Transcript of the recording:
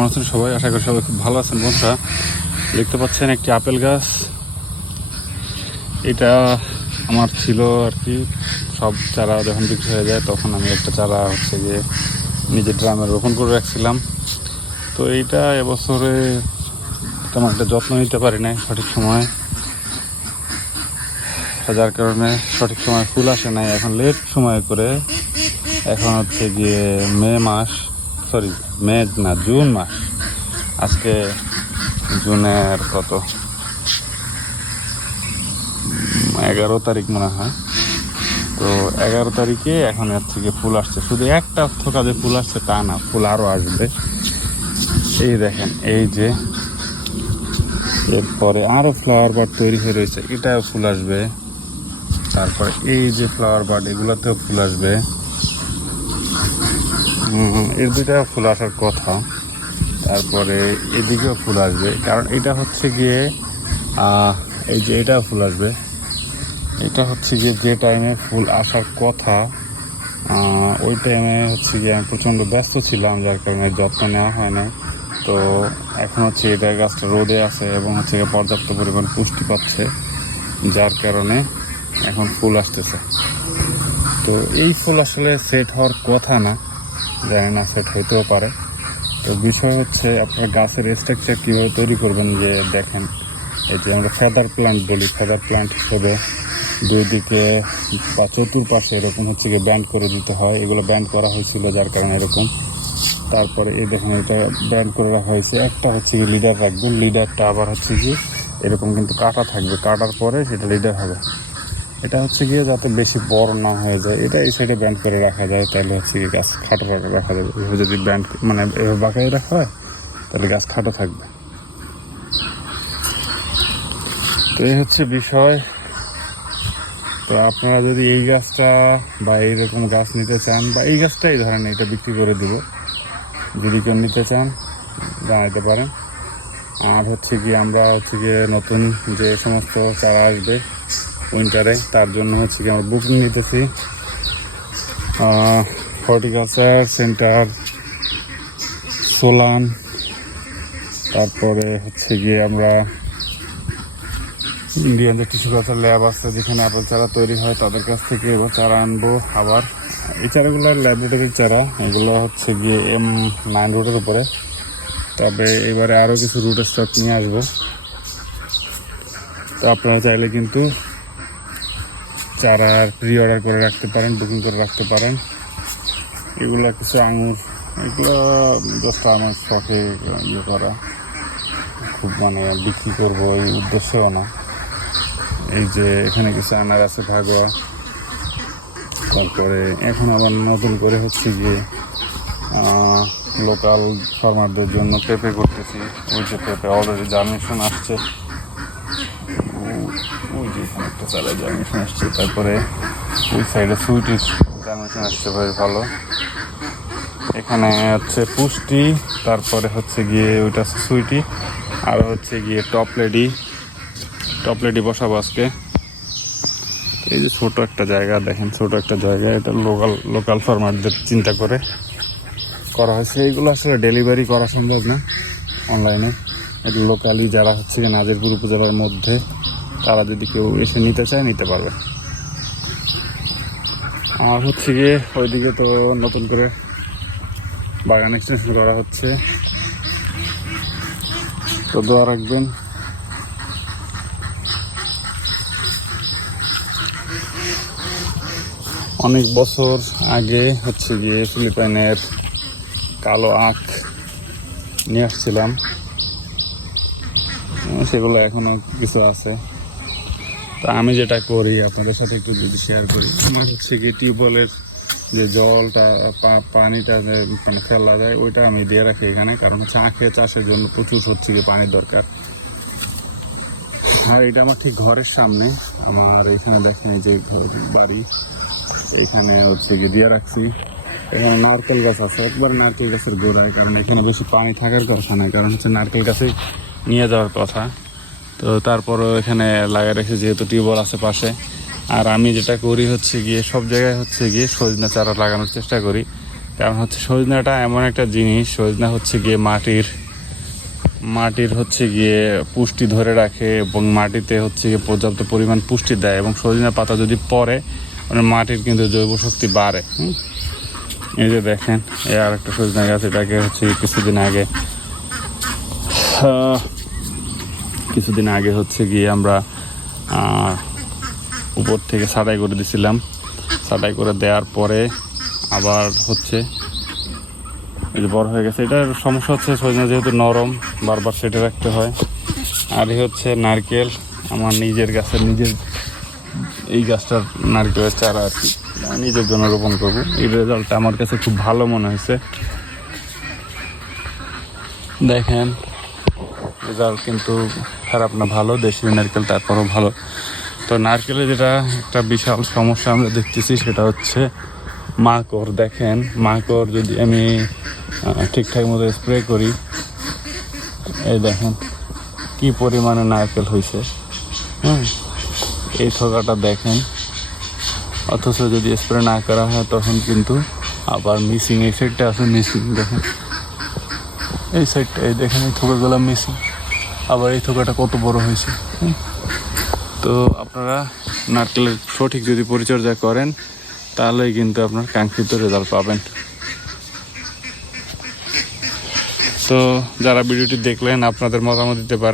কেমন আছেন সবাই? আশা করি সবাই খুব ভালো আছেন। বন্ধুরা, দেখতে পাচ্ছেন একটি আপেল গাছ। এটা আমার ছিল আর কি, সব চারা যখন বিক্রি হয়ে যায় তখন আমি একটা চারা হচ্ছে গিয়ে নিজের ড্রামে রোপণ করে রাখছিলাম। তো এইটা এবছরে তেমন একটা যত্ন নিতে পারি নাই সঠিক সময়, যার কারণে সঠিক সময় ফুল আসে নাই। এখন লেট সময় করে, এখন হচ্ছে গিয়ে জুন মাস। আজকে জুনের কত 11 তারিখ মনে হয়। তো 11 তারিখে এখন এর থেকে ফুল আসছে। শুধু একটা থোকা যে ফুল আসছে তা না, ফুল আরও আসবে। এই দেখেন, এই যে এরপরে আরও ফ্লাওয়ার বার্ড তৈরি হয়ে রয়েছে, এটাও ফুল আসবে। তারপরে এই যে ফ্লাওয়ার বার্ড, এগুলোতেও ফুল আসবে। এর দুইটাও ফুল আসার কথা। তারপরে এদিকেও ফুল আসবে, কারণ এটা হচ্ছে গিয়ে এই যে এটাও ফুল আসবে। এটা হচ্ছে গিয়ে যে টাইমে ফুল আসার কথা, ওই টাইমে হচ্ছে গিয়ে আমি প্রচণ্ড ব্যস্ত ছিলাম, যার কারণে যত্ন নেওয়া হয় না। তো এখন হচ্ছে এটা গাছটা রোদে আছে এবং হচ্ছে গিয়ে পর্যাপ্ত পরিমাণ পুষ্টি পাচ্ছে, যার কারণে এখন ফুল আসতেছে। তো এই ফুল আসলে সেট হওয়ার কথা না, জানি না, সেট হইতেও পারে। তো বিষয় হচ্ছে আপনার গাছের স্ট্রাকচার কীভাবে তৈরি করবেন। যে দেখেন, এই যে আমরা ফেদার প্ল্যান্ট বলি, ফেদার প্ল্যান্ট হিসেবে দুই দিকে বা চতুর্পাশে এরকম হচ্ছে গিয়ে ব্যান্ড করে দিতে হয়। এগুলো ব্যান্ড করা হয়েছিল, যার কারণে এরকম। তারপরে এই দেখেন, এটা ব্যান্ড করে রাখা হয়েছে। একটা হচ্ছে গিয়ে লিডার রাখবেন, লিডারটা আবার হচ্ছে গিয়ে এরকম কিন্তু কাটা থাকবে, কাটার পরে সেটা লিডার হবে। এটা হচ্ছে গিয়ে যাতে বেশি বড় না হয়ে যায়, এটা এই সাইডে ব্যান্ড করে রাখা যায়, তাহলে হচ্ছে গিয়ে গাছ খাটো রাখা যাবে। এভাবে যদি ব্যান্ড মানে এভাবে বাঁকাই রাখা হয় তাহলে গাছ খাটো থাকবে। তো এই হচ্ছে বিষয়। তো আপনারা যদি এই গাছটা বা এইরকম গাছ নিতে চান, বা এই গাছটাই ধরেন এটা বিক্রি করে দেবো, যদি কেউ নিতে চান জানাইতে পারেন। আর হচ্ছে গিয়ে আমরা হচ্ছে গিয়ে নতুন যে সমস্ত চারা আসবে উইন্টারে, তার জন্য হচ্ছে গিয়ে আমরা বুকিং নিতেছি। হর্টিকালচার সেন্টার, সোলান, তারপরে হচ্ছে গিয়ে আমরা ইন্ডিয়ান যে টিস্যু কালচার ল্যাব আছে, যেখানে আপেল চারা তৈরি হয়, তাদের কাছ থেকে এবার চারা আনবো। আবার এই চারাগুলোর ল্যাবরেটরির চারা, এগুলো হচ্ছে গিয়ে M9 রুটের উপরে। তবে এবারে আরও কিছু রুটের স্টক নিয়ে আসবো। তো আপনারা চাইলে কিন্তু চারার প্রি অর্ডার করে রাখতে পারেন, বুকিং করে রাখতে পারেন। এগুলো কিছু আঙুর, এগুলো জাস্ট আমার শখে ইয়ে করা, খুব মানে বিক্রি করবো এই উদ্দেশ্যেও না। এই যে এখানে কিছু আনার আছে ভাগোয়া। তারপরে এখন আবার নতুন করে হচ্ছে গিয়ে লোকাল ফার্মারদের জন্য পেঁপে করতেছি। ওই যে পেঁপে অলরেডি জার্মিনেশন আসছে, ওই যে এখানে একটা চারা জার্মিনেশন আসছে। তারপরে ওই সাইডে সুইটির জার্মিনেশন আসছে, বেশ ভালো। এখানে হচ্ছে পুষ্টি, তারপরে হচ্ছে গিয়ে ওইটা সুইটি, আর হচ্ছে গিয়ে টপলেডি বসাবো আজকে। এই যে ছোট একটা জায়গা, দেখেন ছোট একটা জায়গা, এটা লোকাল ফার্মারদের চিন্তা করে করা হয়েছে। এইগুলো আসলে ডেলিভারি করা সম্ভব না অনলাইনে। এটা লোকালি যারা হচ্ছে গিয়ে নাজিরপুর উপজেলার মধ্যে, তারা যদি কেউ এসে নিতে চায় নিতে পারবে। আর হচ্ছে গিয়ে ওইদিকে তো নতুন করে বাগান এক্সটেনশন করা হচ্ছে, তো দোয়া রাখবেন। অনেক বছর আগে হচ্ছে গিয়ে ফিলিপাইনের কালো আখ নিয়ে আসছিলাম, সেগুলো এখনো কিছু আছে। তা আমি যেটা করি আপনাদের সাথে একটু যদি শেয়ার করি, আমার হচ্ছে গিয়ে টিউবওয়েলের যে জলটা পানিটা মানে ফেলা যায়, ওইটা আমি দিয়ে রাখি এখানে, কারণ হচ্ছে আখের চাষের জন্য প্রচুর হচ্ছে গিয়ে পানির দরকার। আর এটা আমার ঠিক ঘরের সামনে, আমার এখানে দেখেন এই যে বাড়ি, এইখানে হচ্ছে গিয়ে দিয়ে রাখছি। এখানে নারকেল গাছ আছে, একবার নারকেল গাছের গোড়ায়, কারণ এখানে বেশি পানি থাকার কথা নয়, কারণ হচ্ছে নারকেল গাছে নিয়ে যাওয়ার কথা। তো তারপরও এখানে লাগিয়ে রেখেছি, যেহেতু টিউবওয়েল আছে পাশে। আর আমি যেটা করি হচ্ছে গিয়ে সব জায়গায় হচ্ছে গিয়ে সজনা চারা লাগানোর চেষ্টা করি, কারণ হচ্ছে সজনাটা এমন একটা জিনিস, সজনা হচ্ছে গিয়ে মাটির হচ্ছে গিয়ে পুষ্টি ধরে রাখে এবং মাটিতে হচ্ছে গিয়ে পর্যাপ্ত পরিমাণ পুষ্টি দেয়, এবং সজনা পাতা যদি পড়ে মানে মাটির কিন্তু জৈব শক্তি বাড়ে। এই যে দেখেন এই আর একটা সজনা গাছ, এটাকে হচ্ছে কিছুদিন আগে হচ্ছে গিয়ে আমরা উপর থেকে ছাঁটাই করে দিয়েছিলাম। ছাঁটাই করে দেওয়ার পরে আবার হচ্ছে এই যে বড় হয়ে গেছে। এটার সমস্যা হচ্ছে সজনা যেহেতু নরম, বারবার সেটে রাখতে হয়। আর এই হচ্ছে নারকেল, আমার নিজের এই গাছটার নারকেলের চারা আর কি নিজের জন্য রোপণ করবো। এই রেজাল্টটা আমার কাছে খুব ভালো মনে হয়েছে। দেখেন রেজাল্ট কিন্তু খারাপ না, ভালো, দেশি নারকেল তারপরও ভালো। তো নারকেলে যেটা একটা বিশাল সমস্যা আমরা দেখতেছি সেটা হচ্ছে মাকড়। দেখেন মাকড় যদি আমি ঠিকঠাক মতো স্প্রে করি, এই দেখেন কি পরিমাণে নারকেল হয়েছে। এই থোকাটা দেখেন, অথচ যদি স্প্রে না করা হয় তখন কিন্তু আবার মিসিং, এই সাইডটা আছে মিসিং। দেখেন এই সাইডটা, এই দেখেন এই থোকাগুলো মিসিং, আবার এই থোকাটা কত বড় হয়েছে। তো আপনারা নারকেলের সঠিক যদি পরিচর্যা করেন তাহলেই কিন্তু আপনার কাঙ্ক্ষিত রেজাল্ট পাবেন। তো যারা ভিডিওটি দেখলেন আপনাদের মতামত দিতে পারেন।